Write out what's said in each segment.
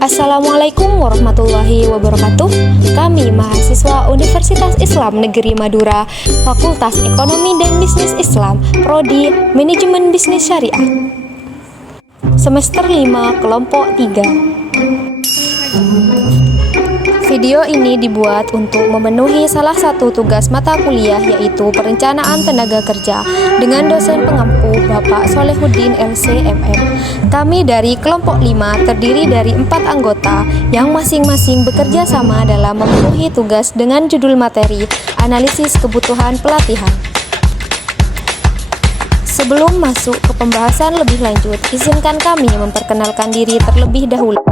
Assalamualaikum warahmatullahi wabarakatuh. Kami mahasiswa Universitas Islam Negeri Madura, Fakultas Ekonomi dan Bisnis Islam, Prodi Manajemen Bisnis Syariah, Semester 5, Kelompok 3. Video ini dibuat untuk memenuhi salah satu tugas mata kuliah, yaitu Perencanaan Tenaga Kerja, dengan dosen pengampu Bapak Solehuddin LC.MM. Kami dari kelompok 5 terdiri dari 4 anggota yang masing-masing bekerja sama dalam memenuhi tugas dengan judul materi Analisis Kebutuhan Pelatihan. Sebelum masuk ke pembahasan lebih lanjut, izinkan kami memperkenalkan diri terlebih dahulu.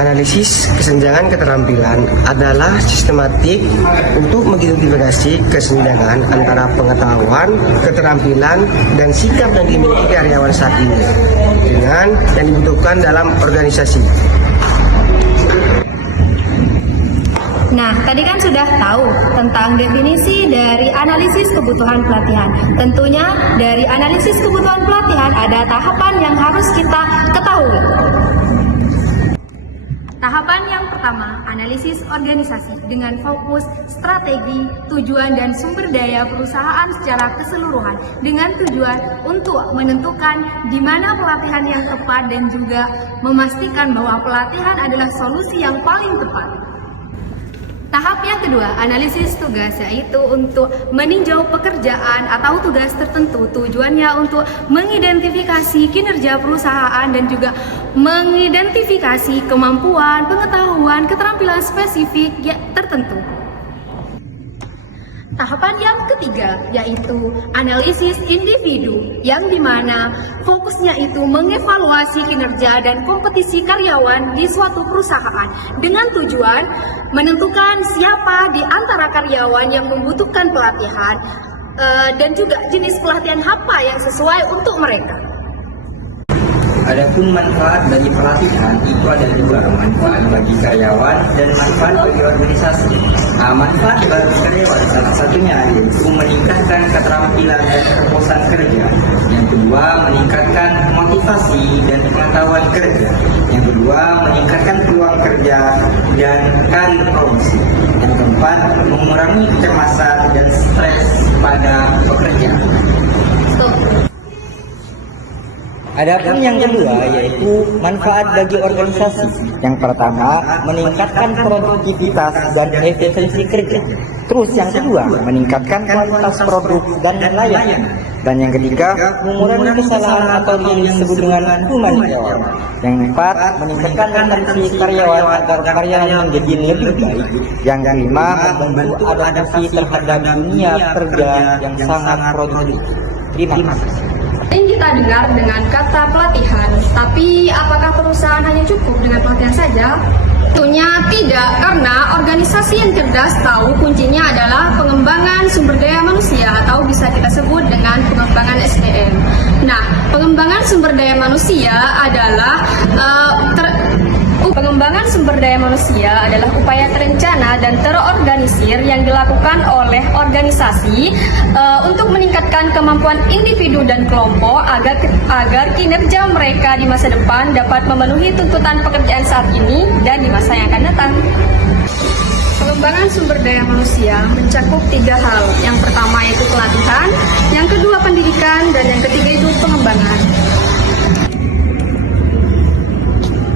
Analisis kesenjangan keterampilan adalah sistematik untuk mengidentifikasi kesenjangan antara pengetahuan, keterampilan, dan sikap yang dimiliki karyawan saat ini dengan yang dibutuhkan dalam organisasi. Nah, tadi kan sudah tahu tentang definisi dari analisis kebutuhan pelatihan. Tentunya dari analisis kebutuhan pelatihan ada tahapan yang harus kita ketahui. Tahapan yang pertama, analisis organisasi dengan fokus strategi, tujuan, dan sumber daya perusahaan secara keseluruhan dengan tujuan untuk menentukan di mana pelatihan yang tepat dan juga memastikan bahwa pelatihan adalah solusi yang paling tepat. Tahap yang kedua, analisis tugas, yaitu untuk meninjau pekerjaan atau tugas tertentu. Tujuannya untuk mengidentifikasi kinerja perusahaan dan juga mengidentifikasi kemampuan, pengetahuan, keterampilan spesifik tertentu. Tahapan yang ketiga yaitu analisis individu, yang dimana fokusnya itu mengevaluasi kinerja dan kompetisi karyawan di suatu perusahaan dengan tujuan menentukan siapa di antara karyawan yang membutuhkan pelatihan dan juga jenis pelatihan apa yang sesuai untuk mereka. Adapun manfaat bagi pelatihan itu ada dua, manfaat bagi karyawan dan manfaat bagi organisasi. Manfaat bagi karyawan salah satunya yaitu meningkatkan keterampilan dan kepuasan kerja. Yang kedua, meningkatkan motivasi dan pengetahuan kerja. Yang kedua, meningkatkan peluang kerja dan karir promosi. Yang keempat, mengurangi kecemasan dan stres pada pekerja. Adapun yang kedua yaitu manfaat bagi organisasi. Yang pertama, meningkatkan produktivitas dan efisiensi kerja. Terus yang kedua, meningkatkan kualitas produk dan layanan. Dan yang ketiga, mengurangi kesalahan atau yang disebut dengan human error. Yang keempat, meningkatkan retensi karyawan agar karyawan menjadi lebih baik. Yang kelima, membantu adaptasi terhadap dunia kerja yang sangat produktif. Terima kasih. Yang kita dengar dengan kata pelatihan, tapi apakah perusahaan hanya cukup dengan pelatihan saja? Tentunya tidak, karena organisasi yang cerdas tahu kuncinya adalah pengembangan sumber daya manusia atau bisa kita sebut dengan pengembangan SDM. Nah, pengembangan sumber daya manusia adalah pengembangan sumber daya manusia adalah upaya terencana dan terorganisir yang dilakukan oleh organisasi untuk meningkatkan meningkatkan kemampuan individu dan kelompok agar kinerja mereka di masa depan dapat memenuhi tuntutan pekerjaan saat ini dan di masa yang akan datang. Pengembangan sumber daya manusia mencakup 3 hal. Yang pertama yaitu pelatihan, yang kedua pendidikan, dan yang ketiga itu pengembangan.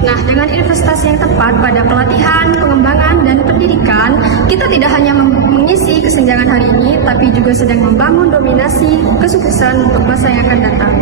Nah, dengan investasi yang tepat pada pelatihan, pengembangan, dan pendidikan, kita tidak hanya mengisi kesenjangan hari ini, tapi juga sedang membangun dominasi kesuksesan untuk masa yang akan datang.